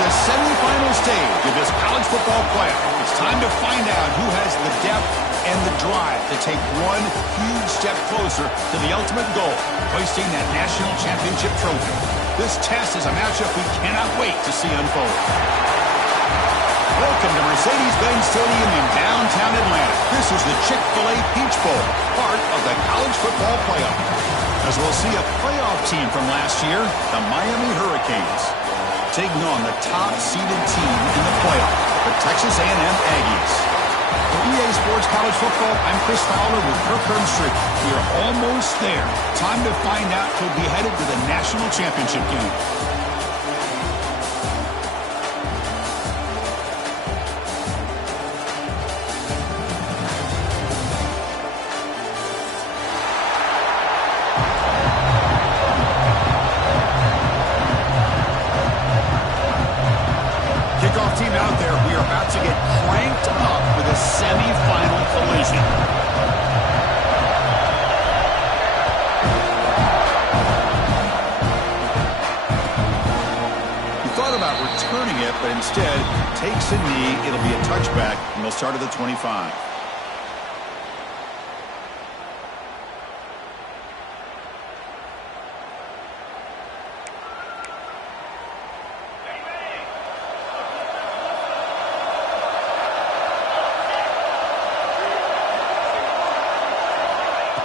the semifinal stage of this college football playoff. It's time to find out who has the depth and the drive to take one huge step closer to the ultimate goal, hoisting that national championship trophy. This test is a matchup we cannot wait to see unfold. Welcome to Mercedes-Benz Stadium in downtown Atlanta. This is the Chick-fil-A Peach Bowl, part of the college football playoff. As we'll see a playoff team from last year, the Miami Hurricanes, taking on the top-seeded team in the playoff, the Texas A&M Aggies. For EA Sports College Football, I'm Chris Fowler with Kirk Herbstreit. We are almost there. Time to find out who'll be headed to the national championship game. Kickoff team out there. We are about to get cranked up for the semifinal collision. He thought about returning it, but instead takes a knee. It'll be a touchback, and they'll start at the 25.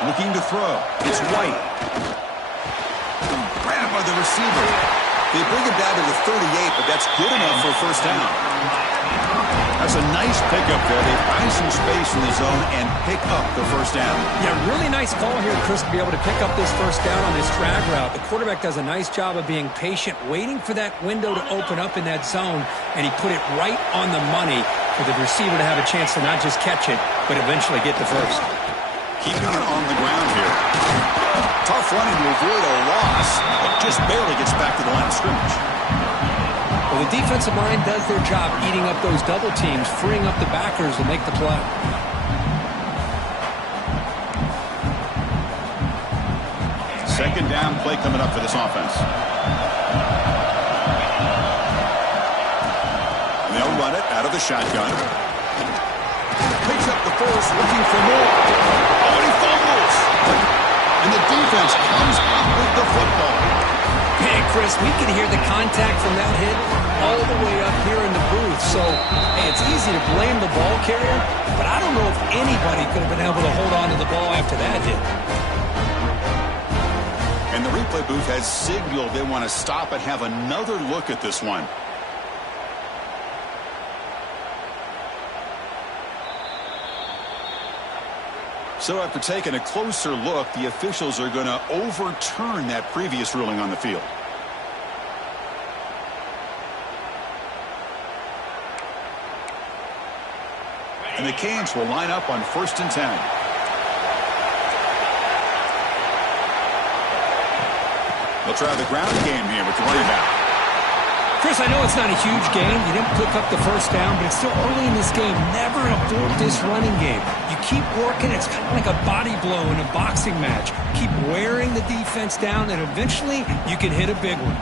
Looking to throw. It's White. Grabbed by the receiver. They bring it down to the 38, but that's good enough for a first down. That's a nice pickup there. They find some space in the zone and pick up the first down. Yeah, really nice call here, Chris, to be able to pick up this first down on this drag route. The quarterback does a nice job of being patient, waiting for that window to open up in that zone, and he put it right on the money for the receiver to have a chance to not just catch it, but eventually get the first. Keeping it on the ground here. Tough running to avoid a loss, but just barely gets back to the line of scrimmage. Well, the defensive line does their job eating up those double teams, freeing up the backers to make the play. Second down play coming up for this offense. And they'll run it out of the shotgun. Picks up the force, looking for more. Oh, and he fumbles. And the defense comes up with the football. Hey, Chris, we can hear the contact from that hit all the way up here in the booth. So, hey, it's easy to blame the ball carrier, but I don't know if anybody could have been able to hold on to the ball after that hit. And the replay booth has signaled they want to stop and have another look at this one. So after taking a closer look, the officials are going to overturn that previous ruling on the field. And the Canes will line up on 1st and 10. They'll try the ground game here with the running back. Chris, I know it's not a huge game. You didn't pick up the first down, but it's still early in this game. Never abort this running game. You keep working. It's kind of like a body blow in a boxing match. Keep wearing the defense down, and eventually you can hit a big one.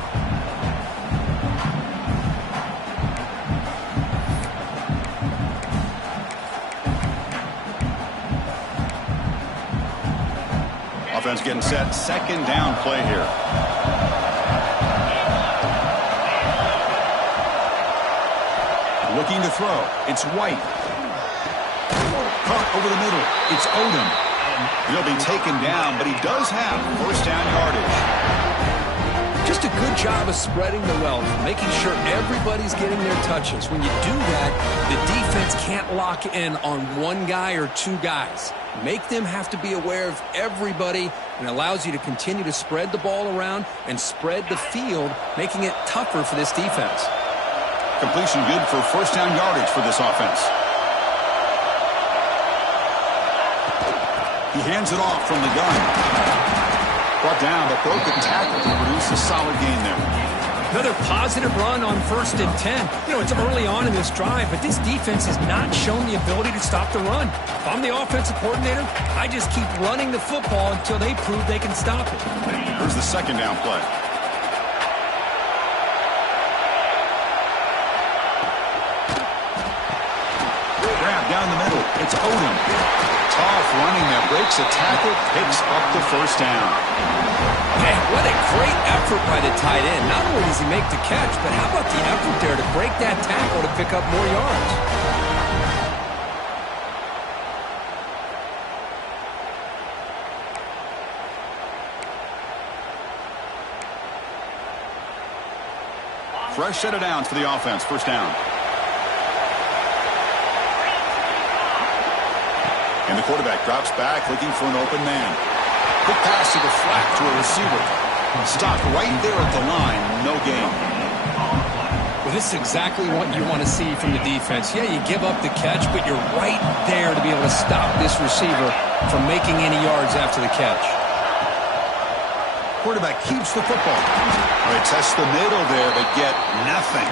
Offense getting set. Second down play here. Looking to throw. It's White. Caught over the middle. It's Odom. He'll be taken down, but he does have first down yardage. Just a good job of spreading the wealth, making sure everybody's getting their touches. When you do that, the defense can't lock in on one guy or two guys. Make them have to be aware of everybody, and allows you to continue to spread the ball around and spread the field, making it tougher for this defense. Completion good for first down yardage for this offense. He hands it off from the gun. Brought down, but broken tackle to produce a solid gain there. Another positive run on 1st and 10. You know, it's early on in this drive, but this defense has not shown the ability to stop the run. If I'm the offensive coordinator, I just keep running the football until they prove they can stop it. Here's the second down play. It's Odom. Tough running there. Breaks a tackle, picks up the first down. Man, what a great effort by the tight end. Not only does he make the catch, but how about the effort there to break that tackle to pick up more yards? Fresh set of downs for the offense. First down. And the quarterback drops back looking for an open man. Quick pass to the flat to a receiver. Stopped right there at the line. No gain. Well, this is exactly what you want to see from the defense. Yeah, you give up the catch, but you're right there to be able to stop this receiver from making any yards after the catch. Quarterback keeps the football. They test the middle there, but get nothing.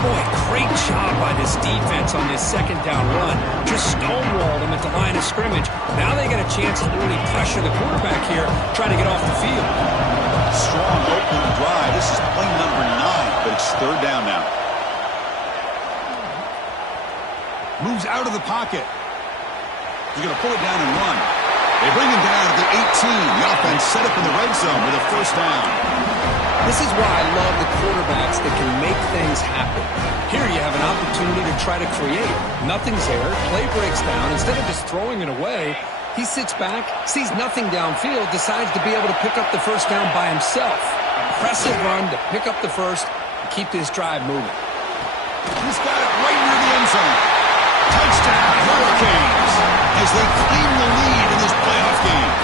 Boy, great job by this defense on this second down run. Just stonewalled them at the line of scrimmage. Now they get a chance to really pressure the quarterback here, try to get off the field. Strong opening drive. This is play number 9, but it's third down now. Moves out of the pocket. He's going to pull it down and run. They bring him down at the 18. The offense set up in the red zone with a first down. This is why I love the quarterbacks that can make things happen. Here you have an opportunity to try to create. Nothing's there. Play breaks down. Instead of just throwing it away, he sits back, sees nothing downfield, decides to be able to pick up the first down by himself. Impressive run to pick up the first and keep this drive moving. He's got it right near the end zone. Touchdown, Hurricanes, as they claim the lead in this playoff game.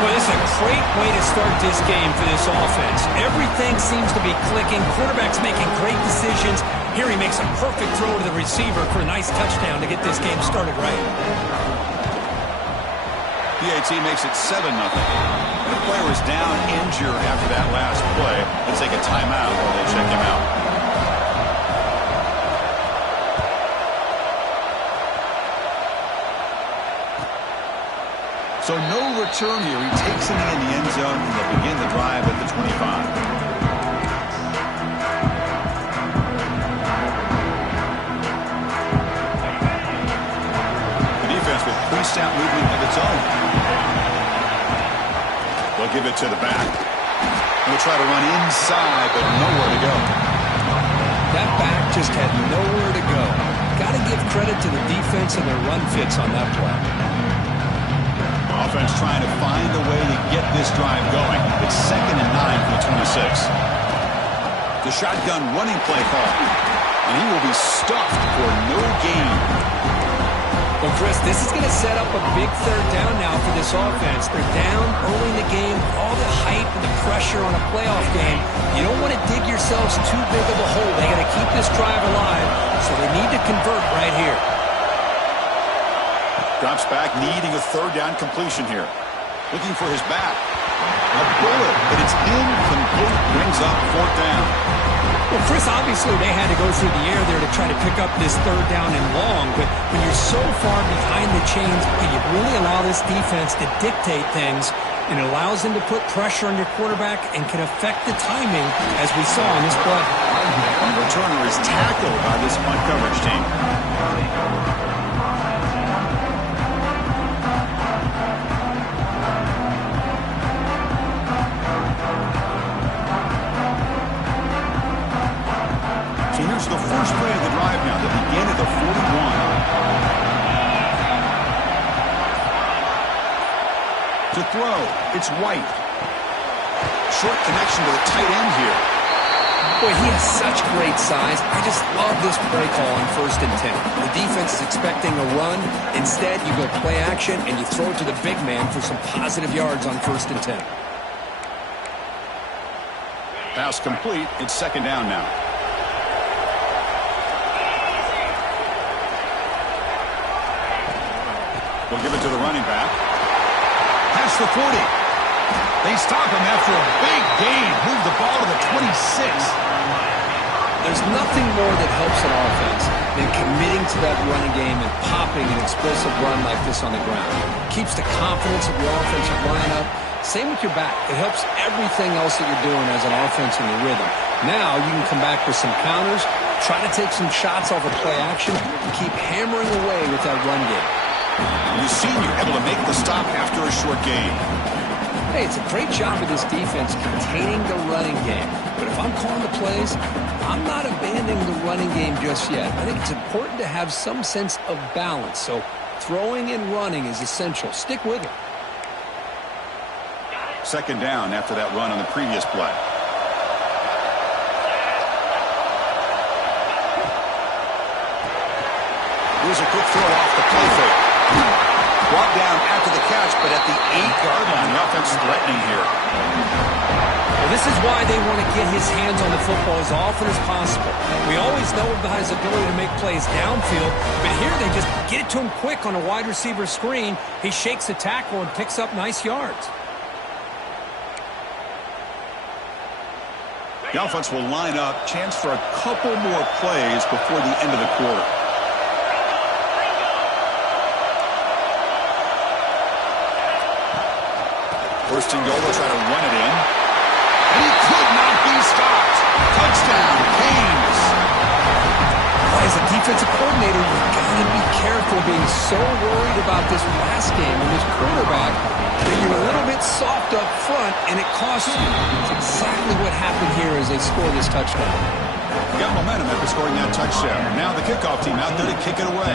Well, this is a great way to start this game for this offense. Everything seems to be clicking. Quarterback's making great decisions. Here he makes a perfect throw to the receiver for a nice touchdown to get this game started right. PAT makes it 7-0. The player is down injured after that last play. Let's take a timeout while they check him out. So no return here. He takes it in the end zone, and they'll begin the drive at the 25. The defense with pre-snap movement of its own. They'll give it to the back. He'll try to run inside, but nowhere to go. That back just had nowhere to go. Got to give credit to the defense and their run fits on that play. Offense trying to find a way to get this drive going. It's 2nd and 9 for the 26. The shotgun running play call. And he will be stuffed for no gain. Well, Chris, this is going to set up a big third down now for this offense. They're down early in the game. All the hype and the pressure on a playoff game. You don't want to dig yourselves too big of a hole. They got to keep this drive alive, so they need to convert right here. Drops back, needing a third down completion here. Looking for his back. A bullet, but it's incomplete. Brings up fourth down. Well, Chris, obviously they had to go through the air there to try to pick up this third down and long, but when you're so far behind the chains, you really allow this defense to dictate things, and it allows them to put pressure on your quarterback and can affect the timing, as we saw in this play. The returner is tackled by this punt coverage team. Here's the first play of the drive now. They begin at the 41. To throw, it's White. Short connection to the tight end here. Boy, he has such great size. I just love this play call on 1st and 10. The defense is expecting a run. Instead, you go play action and you throw it to the big man for some positive yards on 1st and 10. Pass complete. It's 2nd down now. We'll give it to the running back. Past the 40. They stop him after a big gain. Move the ball to the 26. There's nothing more that helps an offense than committing to that running game and popping an explosive run like this on the ground. Keeps the confidence of your offensive lineup. Same with your back. It helps everything else that you're doing as an offense in your rhythm. Now you can come back with some counters Try to take some shots off of play action and keep hammering away with that run game. The senior able to make the stop after a short gain. Hey, it's a great job of this defense containing the running game. But if I'm calling the plays, I'm not abandoning the running game just yet. I think it's important to have some sense of balance. So throwing and running is essential. Stick with it. Second down after that run on the previous play. Here's a quick throw off the play fake. Brought down after the catch, but at the 8-yard line. The offense threatening here. Well, this is why they want to get his hands on the football as often as possible. We always know about his ability to make plays downfield, but here they just get it to him quick on a wide receiver screen. He shakes the tackle and picks up nice yards. The offense will line up. Chance for a couple more plays before the end of the quarter. First and goal, they'll try to run it in. And he could not be stopped. Touchdown, Canes. As a defensive coordinator, you've got to be careful being so worried about this last game and this quarterback that you're a little bit soft up front, and it costs you. It's exactly what happened here as they score this touchdown. Got momentum after scoring that touchdown. Now the kickoff team out there to kick it away.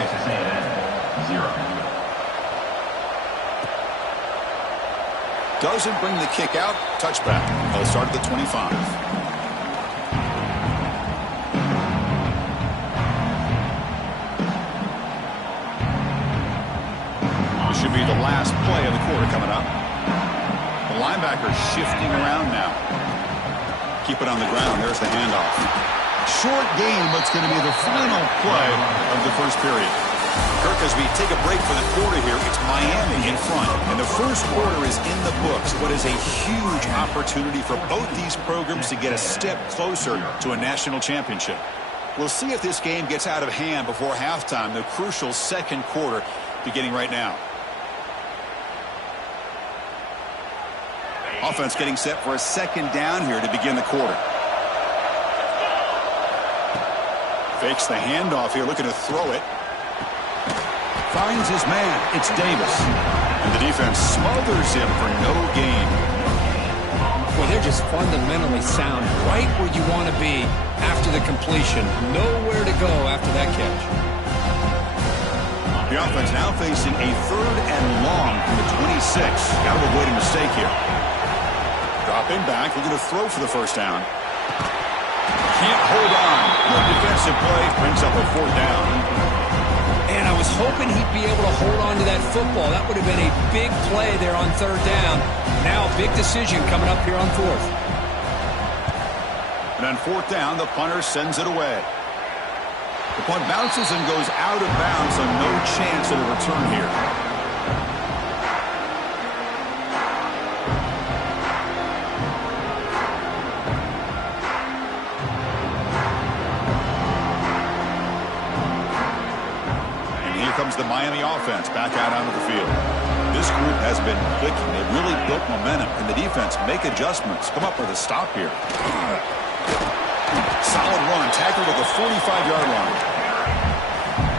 0. Doesn't bring the kick out. Touchback. They'll start at the 25. This should be the last play of the quarter coming up. The linebacker shifting around now. Keep it on the ground. There's the handoff. Short game, but it's going to be the final play of the first period. Kirk, as we take a break for the quarter here, it's Miami in front. And the first quarter is in the books. What is a huge opportunity for both these programs to get a step closer to a national championship. We'll see if this game gets out of hand before halftime, the crucial second quarter beginning right now. Offense getting set for a second down here to begin the quarter. Fakes the handoff here, looking to throw it. Finds his man. It's Davis. And the defense smothers him for no gain. Well, they're just fundamentally sound, right where you want to be after the completion. Nowhere to go after that catch. The offense now facing a 3rd and long from the 26. Got to avoid a mistake here. Dropping back, looking to throw for the first down. Can't hold on. Good defensive play brings up a 4th down. And I was hoping he'd be able to hold on to that football. That would have been a big play there on 3rd down. Now a big decision coming up here on 4th. And on 4th down, the punter sends it away. The punt bounces and goes out of bounds, so no chance of a return here. Comes the Miami offense back out onto the field. This group has been clicking. They've really built momentum. And the defense make adjustments. Come up with a stop here. Solid run. Tackled at the 45-yard line.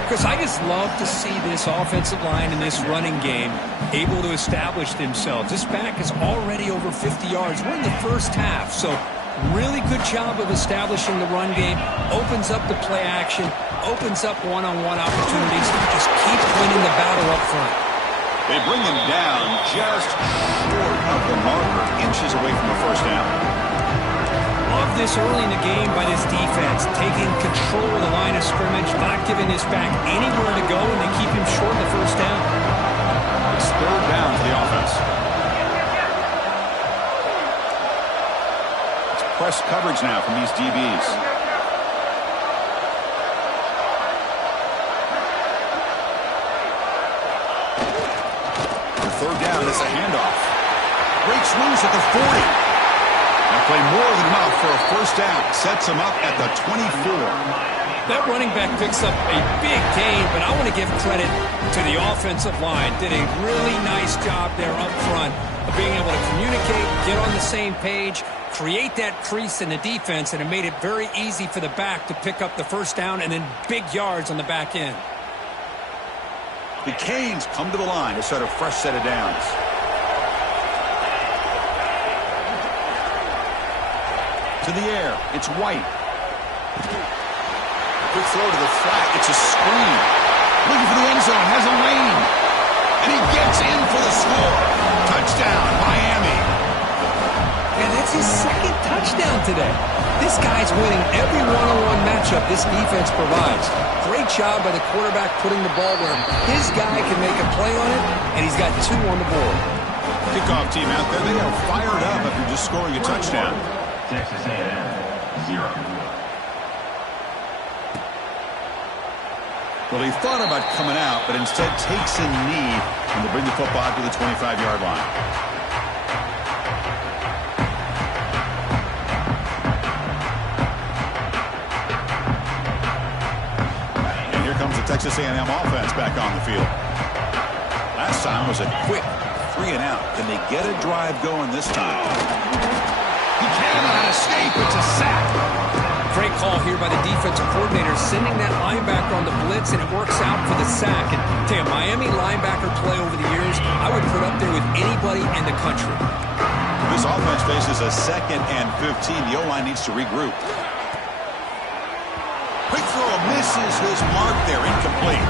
Chris, I just love to see this offensive line in this running game able to establish themselves. This back is already over 50 yards. We're in the first half, so really good job of establishing the run game. Opens up the play action. Opens up one-on-one opportunities. Just keep winning the battle up front. They bring him down just short of the marker, inches away from the first down. Love this early in the game by this defense, taking control of the line of scrimmage, not giving this back anywhere to go, and they keep him short of the first down. It's 3rd down for the offense. It's press coverage now from these DBs. Third down, it's a handoff. Breaks loose at the 40. That play more than enough for a first down. Sets him up at the 24. That running back picks up a big gain, but I want to give credit to the offensive line. Did a really nice job there up front of being able to communicate, get on the same page, create that crease in the defense, and it made it very easy for the back to pick up the first down and then big yards on the back end. The Canes come to the line to start a fresh set of downs. To the air, it's White. Quick throw to the flat, it's a screen. Looking for the end zone, has a lane. And he gets in for the score. Touchdown, Miami. And that's his second touchdown today. This guy's winning every one-on-one matchup this defense provides. Great job by the quarterback putting the ball where his guy can make a play on it, and he's got 2 on the board. Kickoff team out there, they are fired up after just scoring a touchdown. Texas A&M, 0. Well, he thought about coming out, but instead takes a knee and will bring the football out to the 25-yard line. And here comes the Texas A&M offense back on the field. Last time was a quick 3-and-out. Can they get a drive going this time? He cannot escape. It's a sack. Great call here by the defensive coordinator, sending that linebacker on the blitz, and it works out for the sack. And tell you, Miami linebacker play over the years, I would put up there with anybody in the country. This offense faces a 2nd and 15. The O-line needs to regroup. Quick throw misses his mark there, incomplete.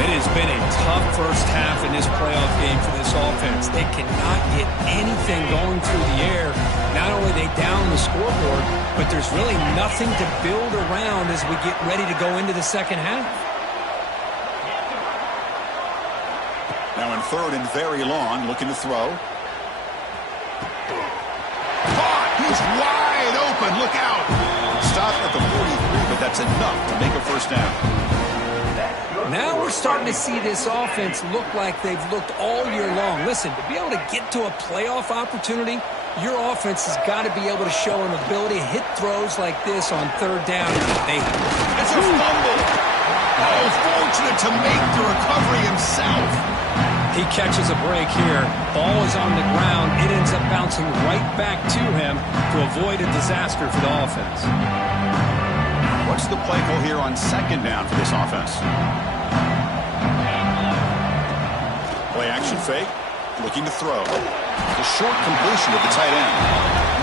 It has been a tough first half in this playoff game for this offense. They cannot get anything going through the air. Not only are they down the scoreboard, but there's really nothing to build around as we get ready to go into the second half. Now in 3rd and very long, looking to throw. Caught! He's wide open. Look out! Stopped at the 43, but that's enough to make a first down. Now we're starting to see this offense look like they've looked all year long. Listen, to be able to get to a playoff opportunity, your offense has got to be able to show an ability to hit throws like this on 3rd down. It's a fumble. Oh, fortunate to make the recovery himself. He catches a break here. Ball is on the ground. It ends up bouncing right back to him to avoid a disaster for the offense. What's the play call here on 2nd down for this offense? Play action fake. Looking to throw. The short completion to the tight end.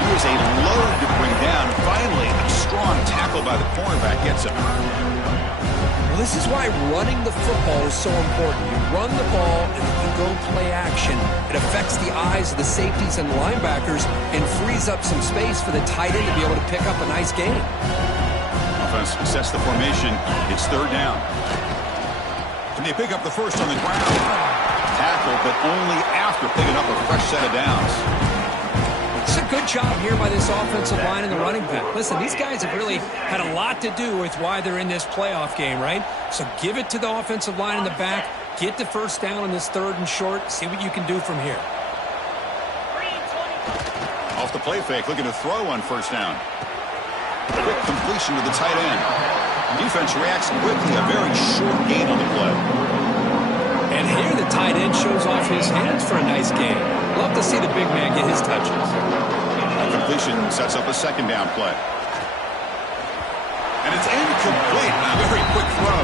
He is a load to bring down. Finally, a strong tackle by the cornerback gets him. Well, this is why running the football is so important. You run the ball and then you go play action. It affects the eyes of the safeties and linebackers and frees up some space for the tight end to be able to pick up a nice gain. Offense sets the formation. It's 3rd down. Can they pick up the first on the ground? Tackle, but only after picking up a fresh set of downs. It's a good job here by this offensive line and the running back. Listen, these guys have really had a lot to do with why they're in this playoff game, right? So give it to the offensive line in the back. Get the first down on this 3rd and short. See what you can do from here. Off the play fake, looking to throw on 1st down. Quick completion to the tight end. Defense reacts quickly. A very short gain on the play. And here the tight end shows off his hands for a nice gain. Love to see the big man get his touches. A completion sets up a 2nd down play. And it's incomplete. A very quick throw.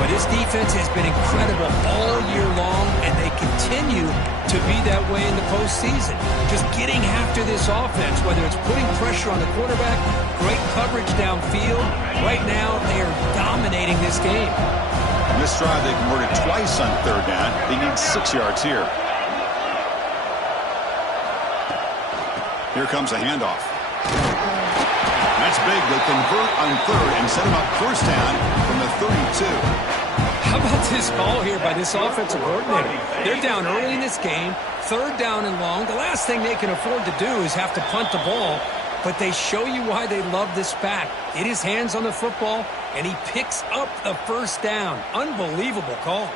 But his defense has been incredible all year long, and they continue to be that way in the postseason. Just getting after this offense, whether it's putting pressure on the quarterback, great coverage downfield. Right now, they are dominating this game. On this drive, they converted twice on 3rd down. They need 6 yards here. Here comes a handoff. That's big. They convert on 3rd and set him up 1st down from the 32. How about this call here by this offensive coordinator? They're down early in this game, 3rd down and long. The last thing they can afford to do is have to punt the ball, but they show you why they love this back. Get his hands on the football, and he picks up the 1st down. Unbelievable call.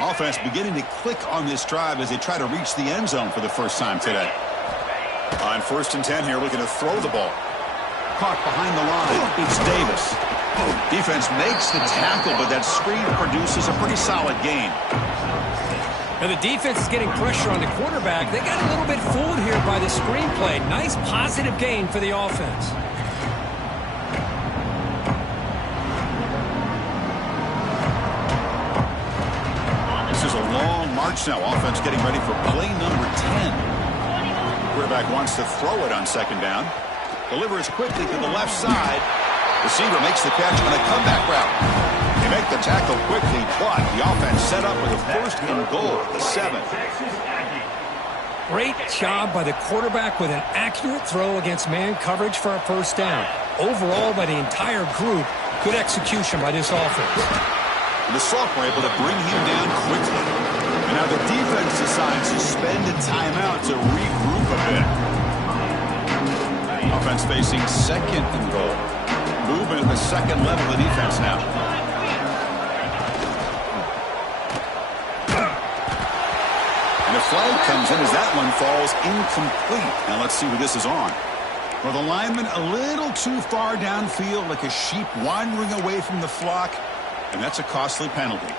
Offense beginning to click on this drive as they try to reach the end zone for the first time today. On 1st and 10 here, looking to throw the ball. Caught behind the line. It's Davis. Defense makes the tackle, but that screen produces a pretty solid gain. Now the defense is getting pressure on the quarterback. They got a little bit fooled here by the screenplay. Nice positive gain for the offense. This is a long march now. Offense getting ready for play number 10. Quarterback wants to throw it on second down. Delivers quickly to the left side. Receiver makes the catch on a comeback route. They make the tackle quickly, but the offense set up with a first and goal at the 7. Great job by the quarterback with an accurate throw against man coverage for a first down. Overall, by the entire group, good execution by this offense. The sophomore able to bring him down quickly. And now the defense decides to spend a timeout to regroup a bit. Offense facing second and goal. Movement at the second level of defense now. And a flag comes in as that one falls incomplete. Now let's see who this is on. Well, the lineman a little too far downfield, like a sheep wandering away from the flock, and that's a costly penalty.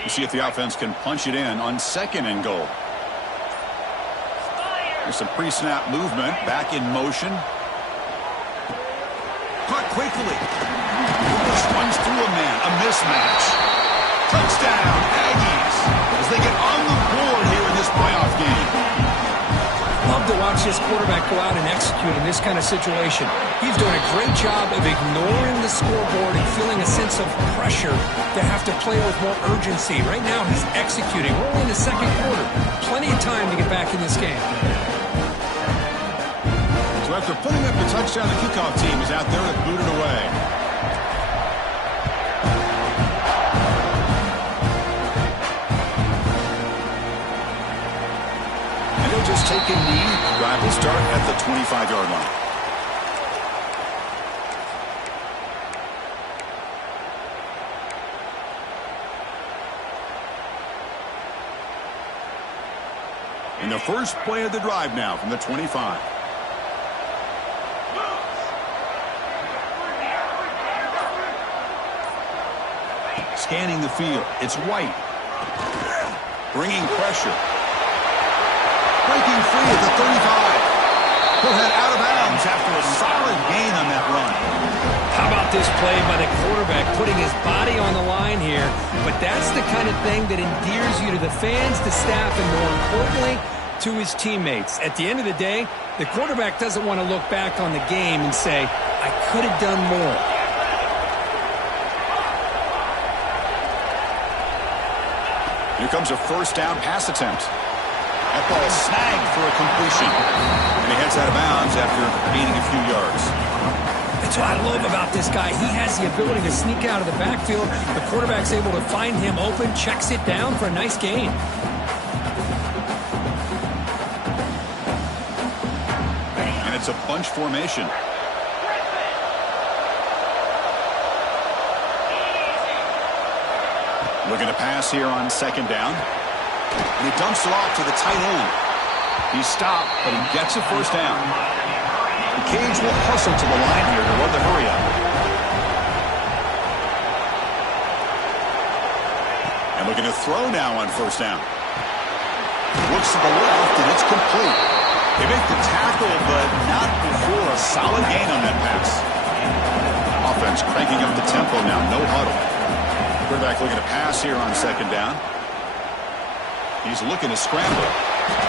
We'll see if the offense can punch it in on second and goal. There's some pre-snap movement, back in motion. Caught quickly. Lewis runs through a man, a mismatch. Touchdown, Aggies, as they get on the board here in this playoff game. Love to watch this quarterback go out and execute in this kind of situation. He's doing a great job of ignoring the scoreboard and feeling a sense of pressure to have to play with more urgency. Right now, he's executing. We're only in the second quarter. Plenty of time to get back in this game. So after putting up the touchdown, the kickoff team is out there to boot it away. And they'll just take a knee. Drive will start at the 25-yard line. In the first play of the drive now from the 25. Scanning the field. It's White. Bringing pressure. Breaking free at the 35. He'll head out of bounds after a solid gain on that run. How about this play by the quarterback, putting his body on the line here? But that's the kind of thing that endears you to the fans, the staff, and more importantly, to his teammates. At the end of the day, the quarterback doesn't want to look back on the game and say, I could have done more. Here comes a first down pass attempt. That ball is snagged for a completion. And he heads out of bounds after gaining a few yards. That's what I love about this guy. He has the ability to sneak out of the backfield. The quarterback's able to find him open, checks it down for a nice gain. And it's a bunch formation. Looking to pass here on second down. And he dumps it off to the tight end. He's stopped, but he gets a first down. The Canes will hustle to the line here to run the hurry up. And looking to throw now on first down. Looks to the left, and it's complete. They make the tackle, but not before a solid gain on that pass. Offense cranking up the tempo now, no huddle. Quarterback looking to pass here on second down. He's looking to scramble.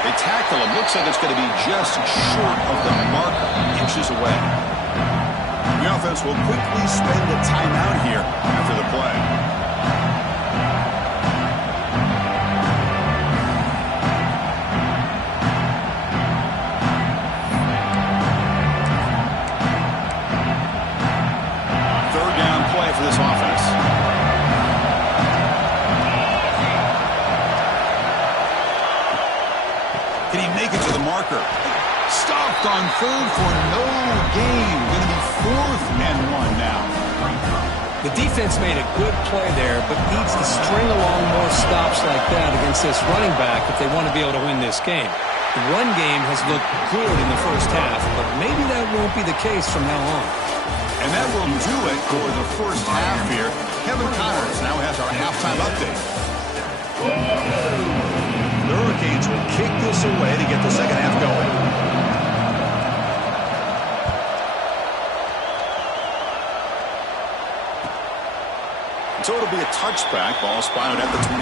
They tackle him. Looks like it's going to be just short of the mark, inches away. The offense will quickly spend a timeout here after the play. Third down play for this offense. Can he make it to the marker? Stopped on third for no gain. Going to be 4th and 1 now. The defense made a good play there, but needs to string along more stops like that against this running back if they want to be able to win this game. The run game has looked good in the first half, but maybe that won't be the case from now on. And that will do it for the first half here. Kevin Connors now has our halftime update. The Hurricanes will kick this away to get the second half going. So it'll be a touchback. Ball spotted at the 25.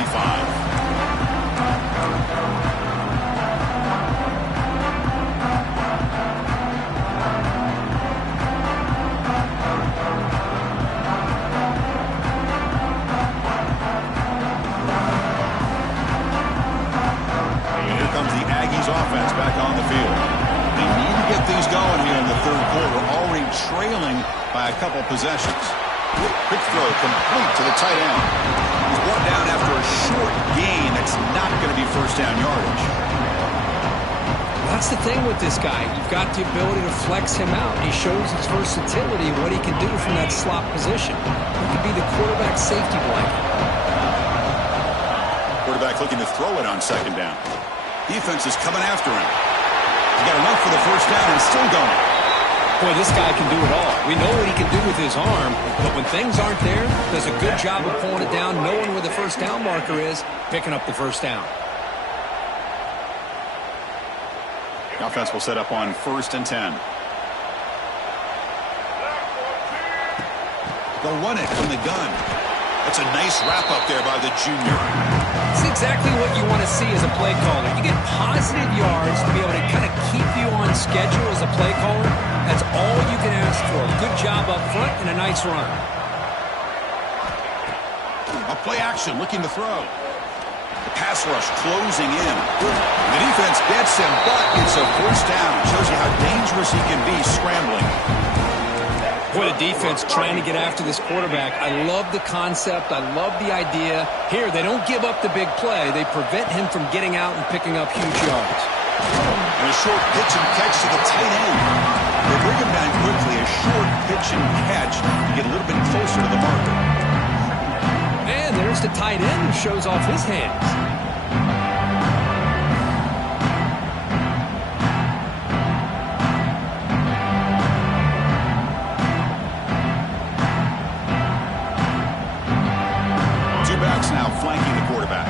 Here comes the Aggies offense back on the field. They need to get things going here in the third quarter, already trailing by a couple possessions. Quick throw complete to the tight end. He's brought down after a short gain. That's not going to be first down yardage. That's the thing with this guy. You've got the ability to flex him out. He shows his versatility, what he can do from that slot position. He could be the quarterback safety blanket. Quarterback looking to throw it on second down. Defense is coming after him. He's got enough for the first down and still going. Boy, this guy can do it all. We know what he can do with his arm, but when things aren't there, does a good job of pulling it down, knowing where the first down marker is, picking up the first down. The offense will set up on 1st and 10. They'll run it from the gun. That's a nice wrap up there by the junior. It's exactly what you want to see as a play caller. You get positive yards to be able to kind of keep you on schedule as a play caller. That's all you can ask for. Good job up front and a nice run. A play action looking to throw. The pass rush closing in. The defense gets him, but it's a first down. Shows you how dangerous he can be scrambling. Boy, the defense trying to get after this quarterback. I love the concept. I love the idea. Here, they don't give up the big play. They prevent him from getting out and picking up huge yards. And a short pitch and catch to the tight end. They bring him down quickly. A short pitch and catch to get a little bit closer to the marker. And there's the tight end who shows off his hands. Now flanking the quarterback.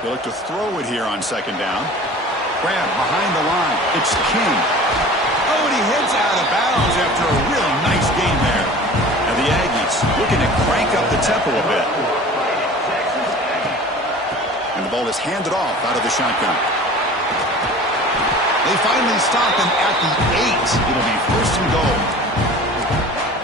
They look to throw it here on second down. Grab behind the line. It's King. Oh, and he heads out of bounds after a really nice game there. And the Aggies looking to crank up the tempo a bit. And the ball is handed off out of the shotgun. They finally stop him at the 8. It'll be first and goal.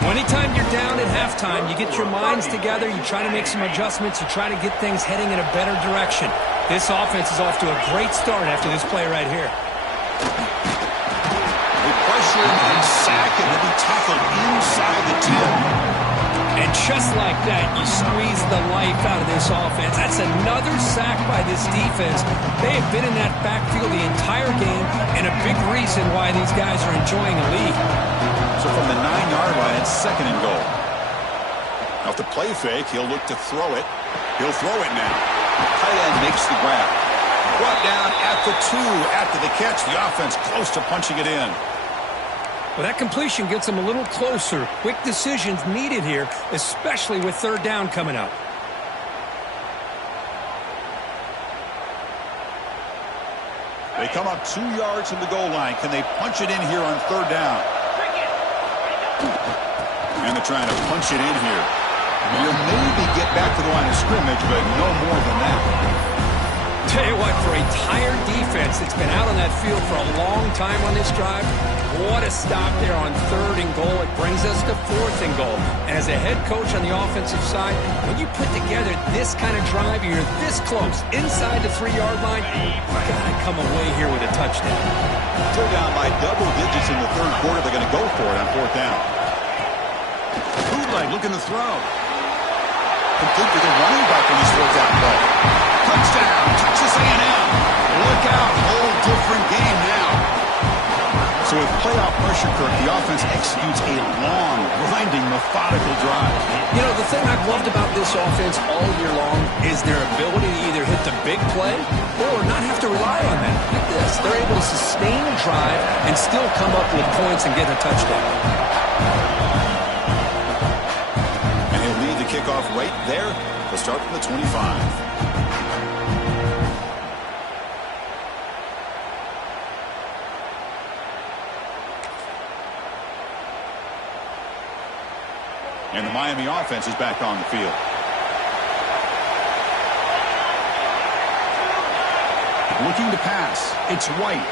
Anytime you're down at halftime, you get your minds together, you try to make some adjustments, you try to get things heading in a better direction. This offense is off to a great start after this play right here. They pressure him and sack him to be tackled inside the 10. And just like that, you squeeze the life out of this offense. That's another sack by this defense. They have been in that backfield the entire game, and a big reason why these guys are enjoying a lead. So from the 9-yard line, it's second and goal. Now, if the play fake, he'll look to throw it. He'll throw it now. Tight end makes the grab. Brought down at the 2 after the catch. The offense close to punching it in. Well, that completion gets them a little closer. Quick decisions needed here, especially with third down coming up. They come up 2 yards from the goal line. Can they punch it in here on third down? And they're trying to punch it in here. You'll maybe get back to the line of scrimmage, but no more than that. Tell you what, for a tired defense that's been out on that field for a long time on this drive, what a stop there on third and goal. It brings us to fourth and goal. And as a head coach on the offensive side, when you put together this kind of drive, you're this close, inside the 3-yard line, you've got to come away here with a touchdown. Still down by double digits in the third quarter. They're going to go for it on fourth down. Bootleg looking to throw. Complete to the running back when he throws that play. Touchdown, Texas A&M. Look out, whole different game now. So with playoff pressure, Kirk, the offense executes a long, grinding, methodical drive. You know, the thing I've loved about this offense all year long is their ability to either hit the big play or not have to rely on that. Like this, they're able to sustain a drive and still come up with points and get a touchdown. And he'll lead the kickoff right there. They'll start from the 25. And the Miami offense is back on the field. Looking to pass. It's White.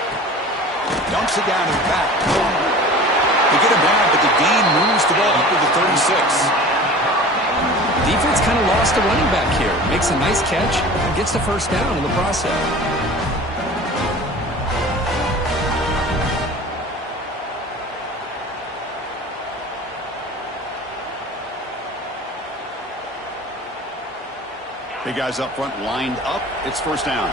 Dumps it down to the back. They get him down, but the gain moves the ball up to the 36. Defense kind of lost a running back here. Makes a nice catch and gets the first down in the process. Big guys up front lined up. It's first down.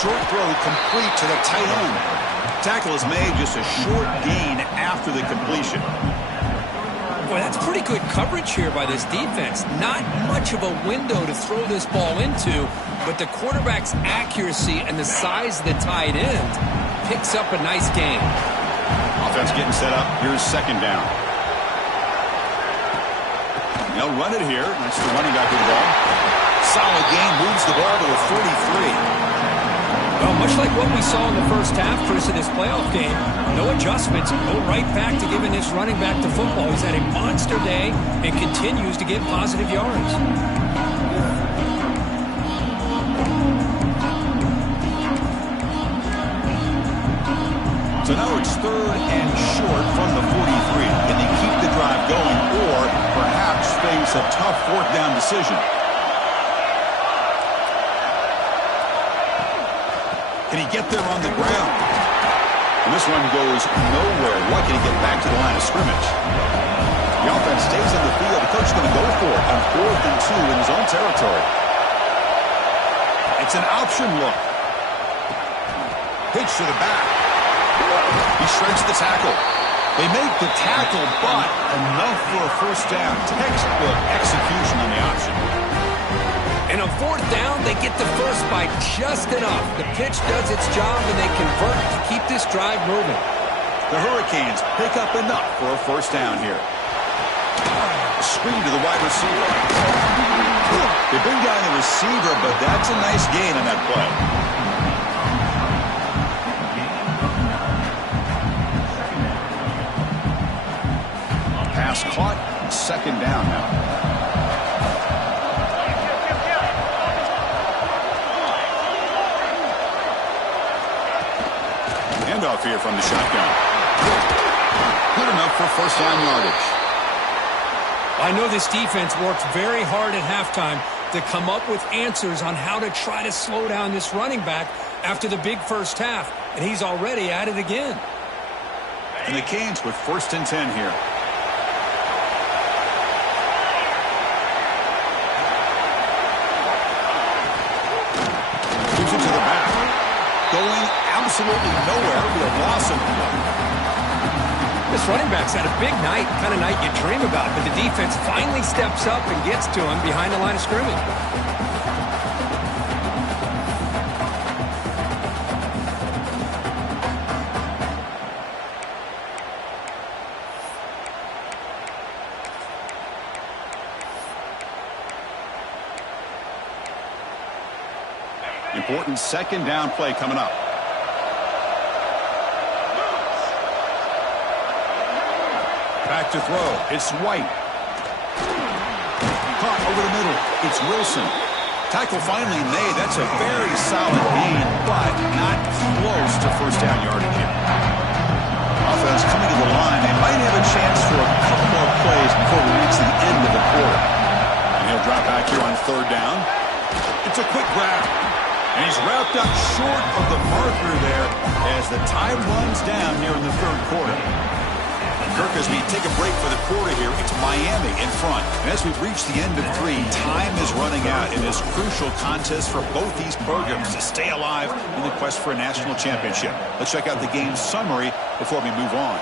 Short throw complete to the tight end. Tackle is made, just a short gain after the completion. Boy, that's pretty good coverage here by this defense. Not much of a window to throw this ball into, but the quarterback's accuracy and the size of the tight end picks up a nice gain. Offense getting set up. Here's second down. They'll run it here. That's the running back with the ball. Solid gain, moves the ball to the 43. Well, much like what we saw in the first half, Chris, of this playoff game, no adjustments. Go right back to giving this running back to football. He's had a monster day and continues to get positive yards. So now it's third and short from the 43. Can they keep the drive going or perhaps face a tough fourth down decision? Can he get there on the ground? And this one goes nowhere. What can he get back to the line of scrimmage? The offense stays on the field. The coach is going to go for it on 4th and 2 in his own territory. It's an option look. Pitch to the back. He shreds the tackle. They make the tackle, but enough for a first down. Textbook execution on the option. And on 4th down, they get the first by just enough. The pitch does its job, and they convert to keep this drive moving. The Hurricanes pick up enough for a first down here. Screen to the wide receiver. They bring down the receiver, but that's a nice gain on that play. Pass caught, second down now. Handoff here from the shotgun. Good enough for first down yardage. I know this defense worked very hard at halftime to come up with answers on how to try to slow down this running back after the big first half, and he's already at it again. And the Canes with 1st and 10 here. Gives it to the back. Going absolutely nowhere. It'll be a loss of one. This running back's had a big night, kind of night you dream about, but the defense finally steps up and gets to him behind the line of scrimmage. Important second down play coming up. Back to throw. It's White. Caught over the middle. It's Wilson. Tackle finally made. That's a very solid gain, but not close to first down yardage here. Offense coming to the line. They might have a chance for a couple more plays before we reach the end of the quarter. And he'll drop back here on 3rd down. It's a quick grab. And he's wrapped up short of the marker there as the time runs down here in the 3rd quarter. Kirk, as we take a break for the quarter here, it's Miami in front. And as we've reached the end of 3, time is running out in this crucial contest for both these programs to stay alive in the quest for a national championship. Let's check out the game summary before we move on.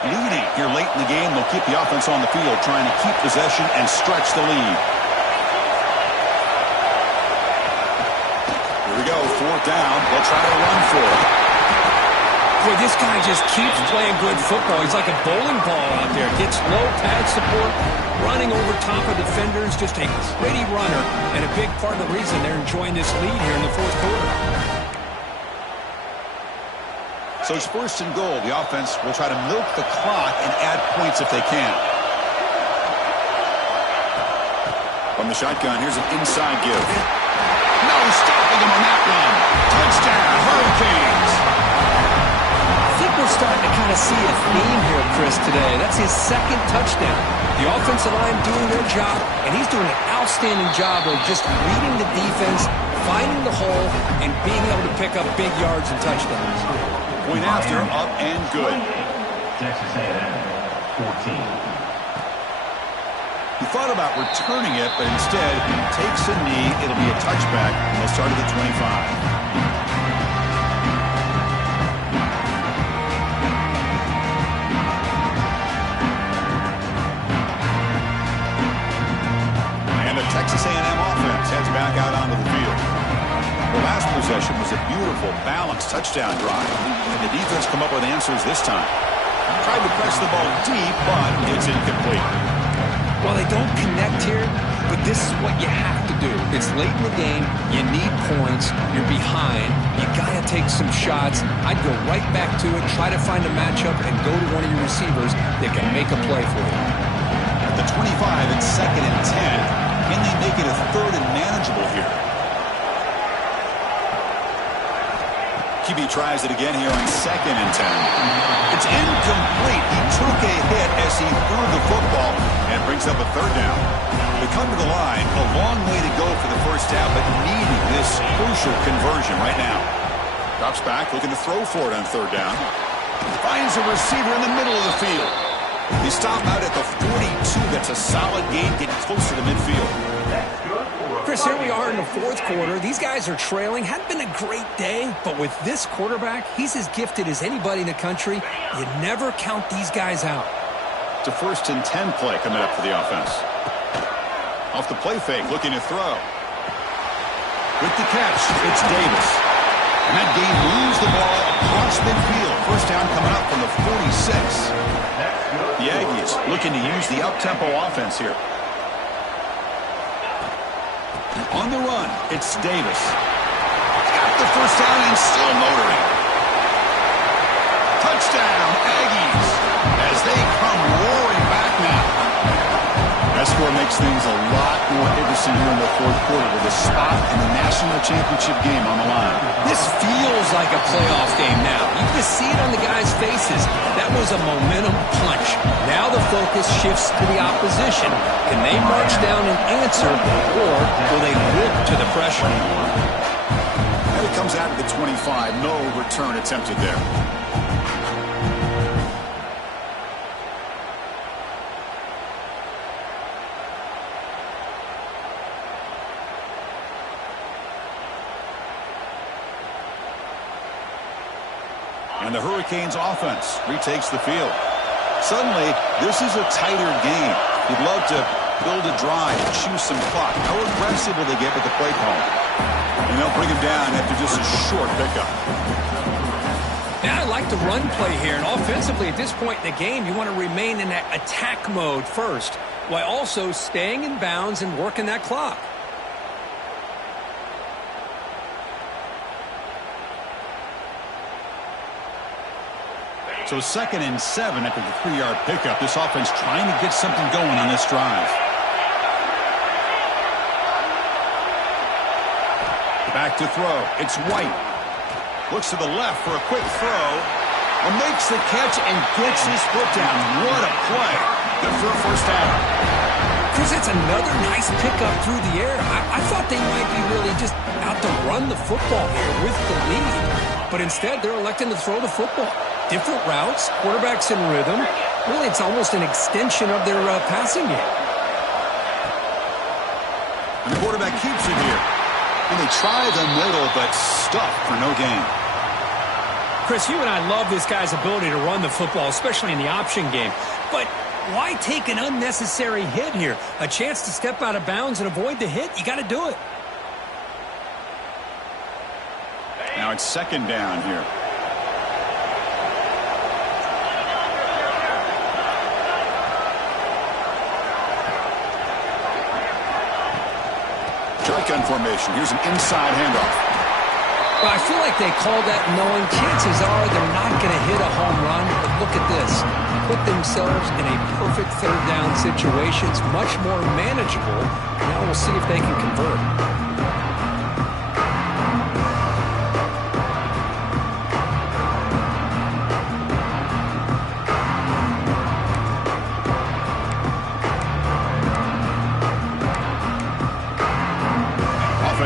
Leading here late in the game, they'll keep the offense on the field, trying to keep possession and stretch the lead. Here we go, 4th down. They'll try to run for it. Boy, this guy just keeps playing good football. He's like a bowling ball out there. Gets low pad support, running over top of defenders. Just a gritty runner, and a big part of the reason they're enjoying this lead here in the 4th quarter. So it's 1st and goal. The offense will try to milk the clock and add points if they can. From the shotgun, here's an inside give. No stopping him on that run. Touchdown, Hurricanes. I think we're starting to kind of see a theme here, Chris, today. That's his 2nd touchdown. The offensive line doing their job, and he's doing an outstanding job of just reading the defense, finding the hole, and being able to pick up big yards and touchdowns. Point after, up and good. Texas A&M, 14. He thought about returning it, but instead he takes a knee. It'll be a touchback, and they'll start at the 25. And the Texas A&M offense heads back out onto the field. The last possession was a beautiful, balanced touchdown drive. And the defense come up with answers this time. Tried to press the ball deep, but it's incomplete. Well, they don't connect here, but this is what you have to do. It's late in the game. You need points. You're behind. You got to take some shots. I'd go right back to it, try to find a matchup, and go to one of your receivers that can make a play for you. At the 25, it's 2nd and 10. Can they make it a 3rd and manageable here? QB tries it again here on 2nd and 10. It's incomplete. He took a hit as he threw the football and brings up a 3rd down. They come to the line, a long way to go for the 1st down, but needing this crucial conversion right now. Drops back, looking to throw for it on 3rd down. Finds a receiver in the middle of the field. They stop out at the 42. That's a solid gain, getting closer to midfield. Chris, here we are in the 4th quarter. These guys are trailing. Hadn't been a great day, but with this quarterback, he's as gifted as anybody in the country. You never count these guys out. It's a 1st and 10 play coming up for the offense. Off the play fake, looking to throw. With the catch, it's Davis. And that game moves the ball across midfield. 1st down coming up from the 46. The Aggies looking to use the up-tempo offense here. On the run, it's Davis. He's got the 1st down and still motoring. Touchdown, Aggies, as they come roaring back now. That score makes things a lot more interesting here in the 4th quarter with a spot in the national championship game on the line. This feels like a playoff game now. You can just see it on the guys' faces. That was a momentum punch. Now the focus shifts to the opposition. Can they march down and answer, or will they look to the pressure? And it comes out of the 25. No return attempted there. And the Hurricanes offense retakes the field. Suddenly, this is a tighter game. You'd love to build a drive and choose some clock. How aggressive will they get with the play call? And they'll bring him down after just a short pickup. Yeah, I like the run play here. And offensively, at this point in the game, you want to remain in that attack mode first, while also staying in bounds and working that clock. So 2nd and 7 after the 3-yard pickup. This offense trying to get something going on this drive. Back to throw. It's White. Looks to the left for a quick throw. And makes the catch and gets his foot down. What a play. Good for a first down. Chris, it's another nice pickup through the air. I thought they might be really just out to run the football here with the lead. But instead, they're electing to throw the football. Different routes, quarterback's in rhythm. Really, it's almost an extension of their passing game. And the quarterback keeps it here. And they try the middle, but stuck for no gain. Chris, you and I love this guy's ability to run the football, especially in the option game. But why take an unnecessary hit here? A chance to step out of bounds and avoid the hit? You got to do it. Now it's second down here. Shotgun formation. Here's an inside handoff. Well, I feel like they called that knowing chances are they're not going to hit a home run. But look at this. Put themselves in a perfect third down situation. It's much more manageable. Now we'll see if they can convert.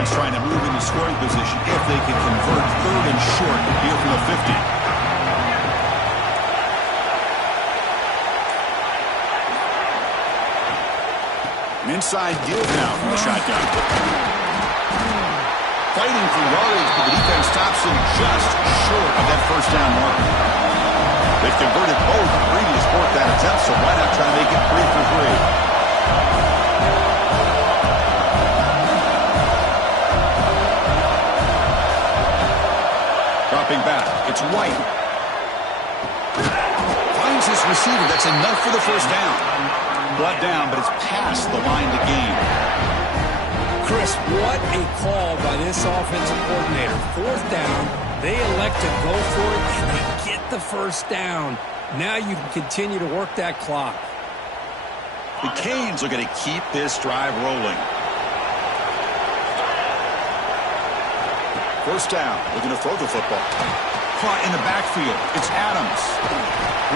Trying to move into scoring position if they can convert third and short here from the 50. An inside give now from the shotgun. Fighting for yardage, but the defense stops him just short of that first down mark. They've converted both previous fourth down attempts, so why not try to make it 3 for 3? Dropping back, it's White. Finds his receiver, that's enough for the first down. Brought down, but it's past the line to gain. Chris, what a call by this offensive coordinator. Fourth down, they elect to go for it, and they get the first down. Now you can continue to work that clock. The Canes are going to keep this drive rolling. First down, looking to throw the football. Caught in the backfield, it's Adams.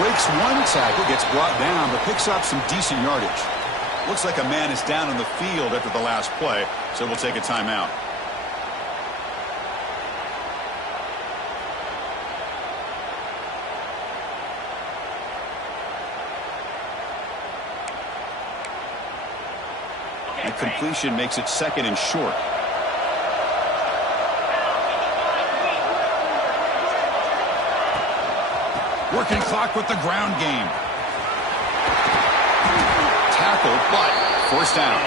Breaks one tackle, gets brought down, but picks up some decent yardage. Looks like a man is down on the field after the last play, so we'll take a timeout. And completion makes it second and short. Working clock with the ground game. Tackle, but first down.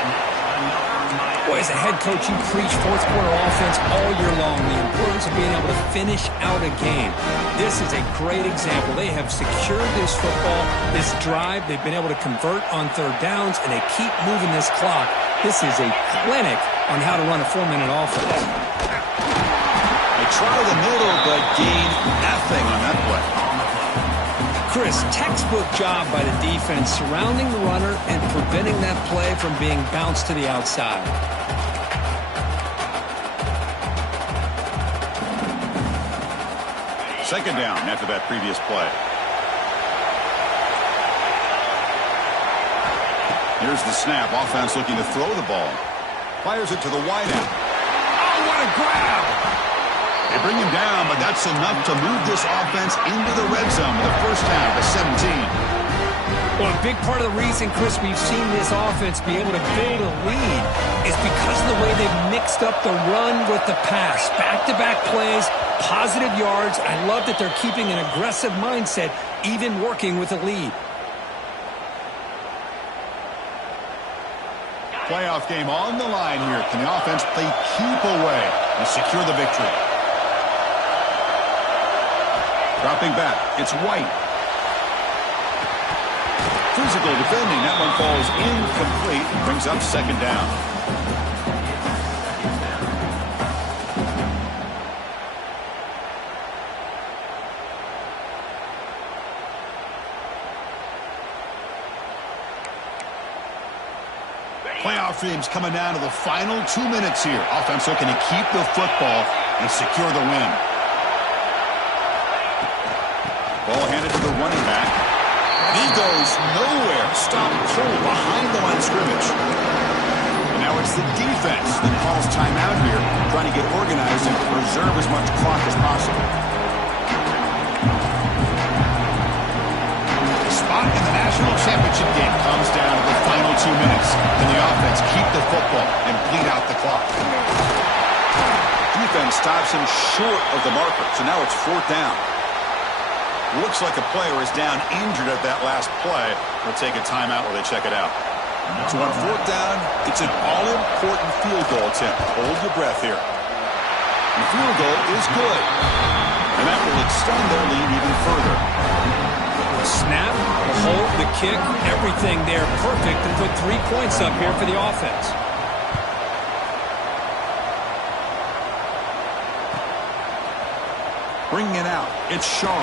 Boy, as a head coach, you preach fourth quarter offense all year long. The importance of being able to finish out a game. This is a great example. They have secured this football, this drive. They've been able to convert on third downs, and they keep moving this clock. This is a clinic on how to run a 4-minute offense. They try the middle, but gain nothing on that play. Chris, textbook job by the defense surrounding the runner and preventing that play from being bounced to the outside. Second down after that previous play. Here's the snap. Offense looking to throw the ball. Fires it to the wideout. Oh, what a grab! They bring him down, but that's enough to move this offense into the red zone with a first down to 17. Well, a big part of the reason, Chris, we've seen this offense be able to build a lead is because of the way they've mixed up the run with the pass. Back-to-back plays, positive yards. I love that they're keeping an aggressive mindset, even working with a lead. Playoff game on the line here. Can the offense play keep away and secure the victory? Dropping back, it's White. Physical defending, that one falls incomplete, brings up second down. Playoff games coming down to the final 2 minutes here. Offense looking to keep the football and secure the win. Ball handed to the running back. And he goes nowhere. Stop cold behind the line of scrimmage. And now it's the defense that calls timeout here, trying to get organized and preserve as much clock as possible. The spot in the national championship game comes down to the final 2 minutes. Can the offense keep the football and bleed out the clock? Defense stops him short of the marker, so now it's 4th down. Looks like a player is down injured at that last play. We'll take a timeout while they check it out. So on 4th down, it's an all-important field goal attempt. Hold your breath here. The field goal is good. And that will extend their lead even further. The snap, the hold, the kick, everything there perfect to put 3 points up here for the offense. Bringing it out, it's Shaw.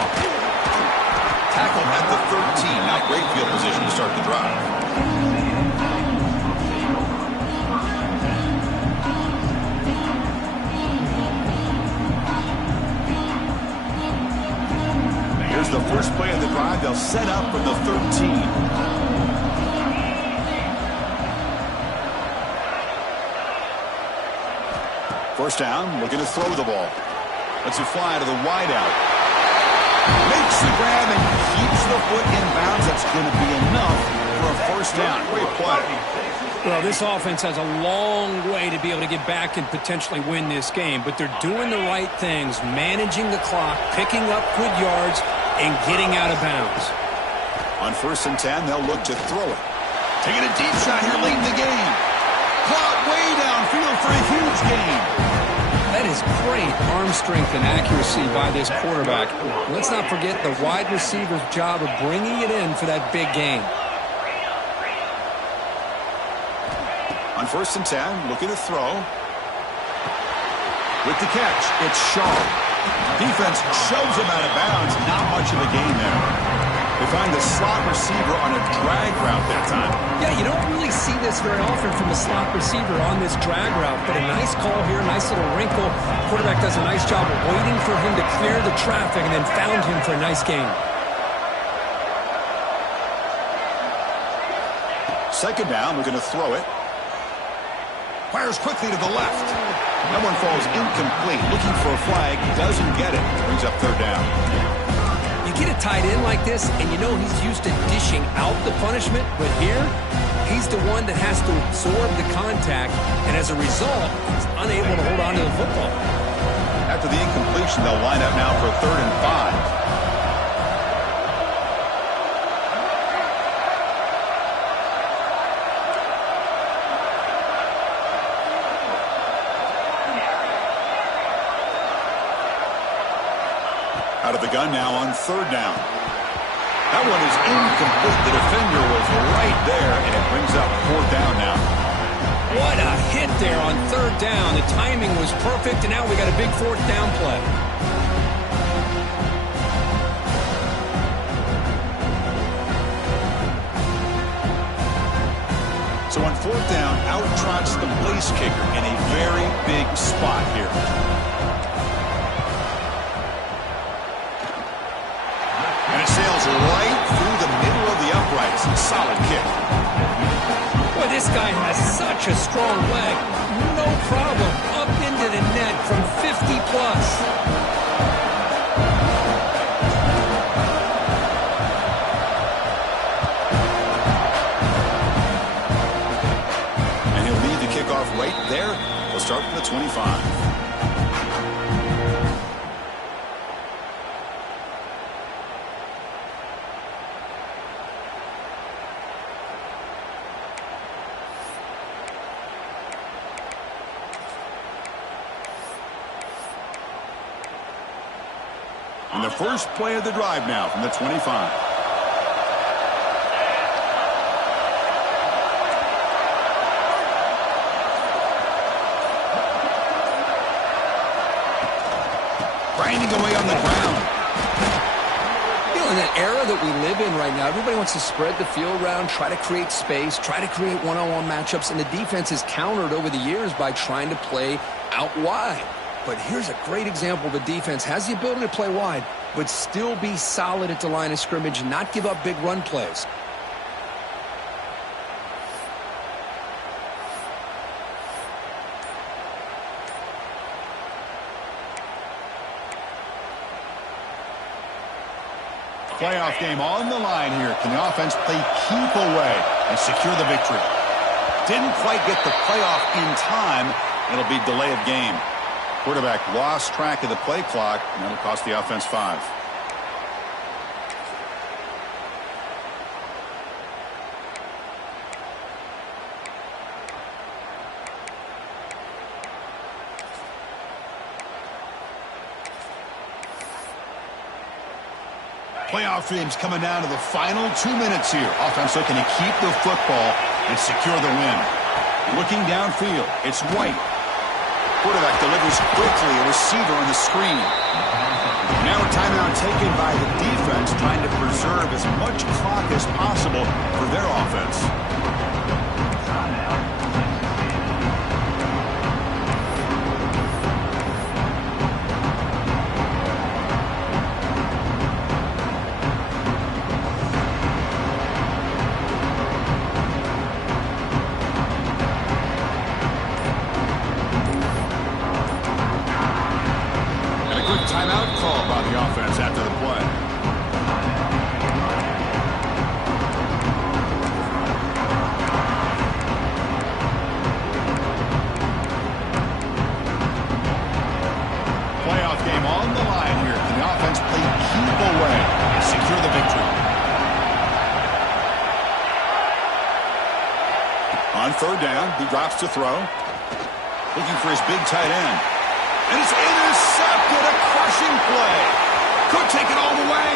Tackle at the 13. Not great field position to start the drive. Here's the first play of the drive. They'll set up from the 13. First down, looking to throw the ball. Lets it fly to the wideout. Makes the grab and keeps the foot in bounds. That's going to be enough for a first down. Great play. Well, this offense has a long way to be able to get back and potentially win this game, but they're doing the right things, managing the clock, picking up good yards, and getting out of bounds. On 1st and 10, they'll look to throw it. Taking a deep shot here late in the game. Caught way downfield for a huge gain. That is great arm strength and accuracy by this quarterback. Let's not forget the wide receiver's job of bringing it in for that big gain. On 1st and 10, looking to throw. With the catch, it's Shaw. Defense shoves him out of bounds. Not much of a gain there. They find the slot receiver on a drag route that time. Yeah, you don't really see this very often from a slot receiver on this drag route, but a nice call here, nice little wrinkle. The quarterback does a nice job of waiting for him to clear the traffic and then found him for a nice gain. 2nd down, we're going to throw it. Fires quickly to the left. That one falls incomplete. Looking for a flag, doesn't get it. Brings up 3rd down. You get a tight end like this, and you know he's used to dishing out the punishment, but here, he's the one that has to absorb the contact, and as a result, he's unable to hold on to the football. After the incompletion, they'll line up now for 3rd and 5. Out of the gun now on 3rd down. That one is incomplete. The defender was right there, and it brings up 4th down now. What a hit there on 3rd down. The timing was perfect, and now we got a big 4th down play. So on 4th down, out trots the place kicker in a very big spot here. And it sails right through the middle of the uprights. Solid kick. Boy, this guy has such a strong leg. No problem. Up into the net from 50 plus. And he'll lead the kickoff right there. We'll start from the 25. And the first play of the drive now from the 25. Grinding away on the ground. You know, in that era that we live in right now, everybody wants to spread the field around, try to create space, try to create one-on-one matchups, and the defense is countered over the years by trying to play out wide. but here's a great example. The defense has the ability to play wide, but still be solid at the line of scrimmage and not give up big run plays. Playoff game on the line here. Can the offense play keep away and secure the victory? Didn't quite get the playoff in time. It'll be delay of game. Quarterback lost track of the play clock, and that'll cost the offense 5. Playoff games coming down to the final 2 minutes here. Offense looking to keep the football and secure the win. Looking downfield, it's White. Quarterback delivers quickly, a receiver on the screen. Now a timeout taken by the defense, trying to preserve as much clock as possible for their offense. Timeout call by the offense after the play. Playoff game on the line here. Can the offense play keep away and secure the victory? On third down, he drops to throw. Looking for his big tight end. And it's intercepted, a crushing play. Could take it all the way.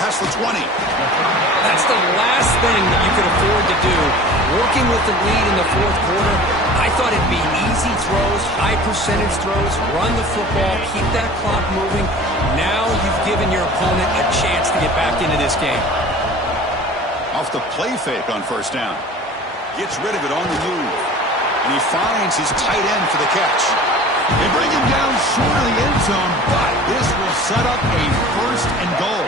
Past the 20. That's the last thing that you could afford to do. Working with the lead in the fourth quarter, I thought it'd be easy throws, high percentage throws, run the football, keep that clock moving. Now you've given your opponent a chance to get back into this game. Off the play fake on first down. Gets rid of it on the move. And he finds his tight end for the catch. They bring him down short of the end zone, but this will set up a first and goal.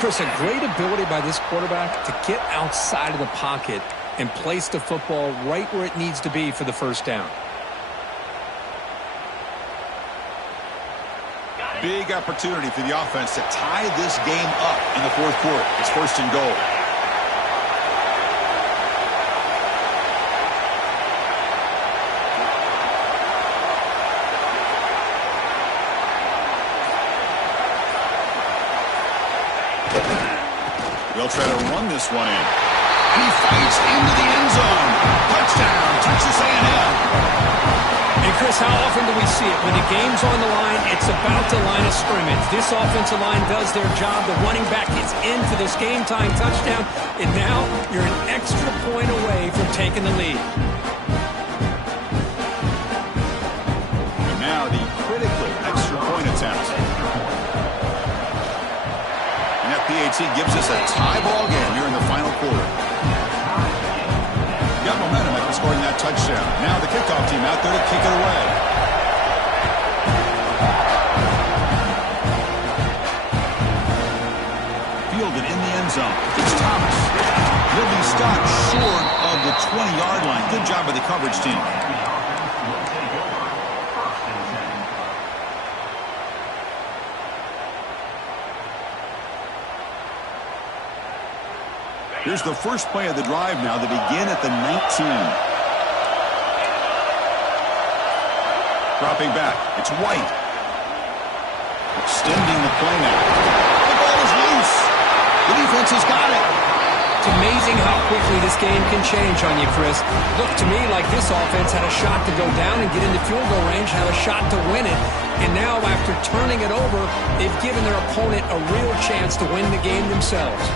Chris, a great ability by this quarterback to get outside of the pocket and place the football right where it needs to be for the first down. Big opportunity for the offense to tie this game up in the fourth quarter. It's first and goal. They'll try to run this one in. And he fights into the end zone. Touchdown, Texas A&M. And Chris, how often do we see it? When the game's on the line, it's about the line of scrimmage. This offensive line does their job. The running back gets in for this game-time touchdown. And now you're an extra point away from taking the lead. And now the critical extra point attempt. PAT gives us a tie ball game here in the final quarter. Got momentum after scoring that touchdown. Now the kickoff team out there to kick it away. Fielded in the end zone. It's Thomas. He'll be stopped short of the 20-yard line. Good job by the coverage team. Here's the first play of the drive now. They begin at the 19. Dropping back. It's White. Extending the play now. The ball is loose. The defense has got it. It's amazing how quickly this game can change on you, Chris. Looked to me like this offense had a shot to go down and get into field goal range, had a shot to win it. And now, after turning it over, they've given their opponent a real chance to win the game themselves.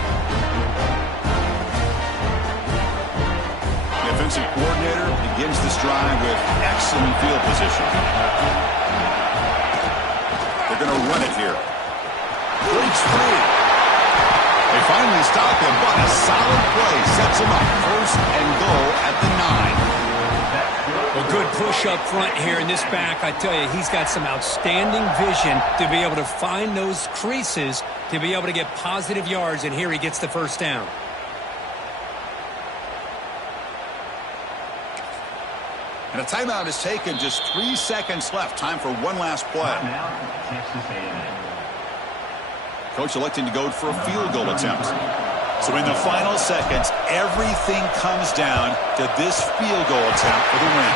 Defensive coordinator begins this drive with excellent field position. They're going to run it here. Breaks free. They finally stop him, but a solid play sets him up. First and goal at the 9. Well, Good push up front here in this back. I tell you, he's got some outstanding vision to be able to find those creases to be able to get positive yards, and here he gets the first down. And a timeout is taken. Just 3 seconds left. Time for one last play. Coach electing to go for a field goal attempt. So in the final seconds, everything comes down to this field goal attempt for the win.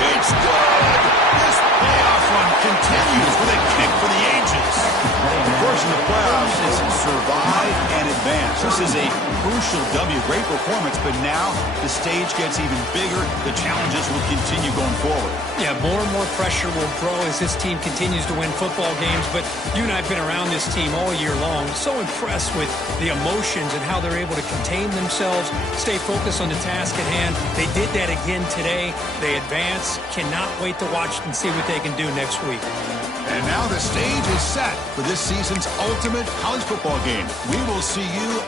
It's good. This playoff run continues with a kick for the ages. Of course, in the playoffs, it's survive and advance. This is a crucial W. Great performance, but now the stage gets even bigger. The challenges will continue going forward. Yeah, more and more pressure will grow as this team continues to win football games. But you and I have been around this team all year long. So impressed with the emotions and how they're able to contain themselves, stay focused on the task at hand. They did that again today. They advance. Cannot wait to watch and see what they can do next week. And now the stage is set for this season's ultimate college football game. We will see you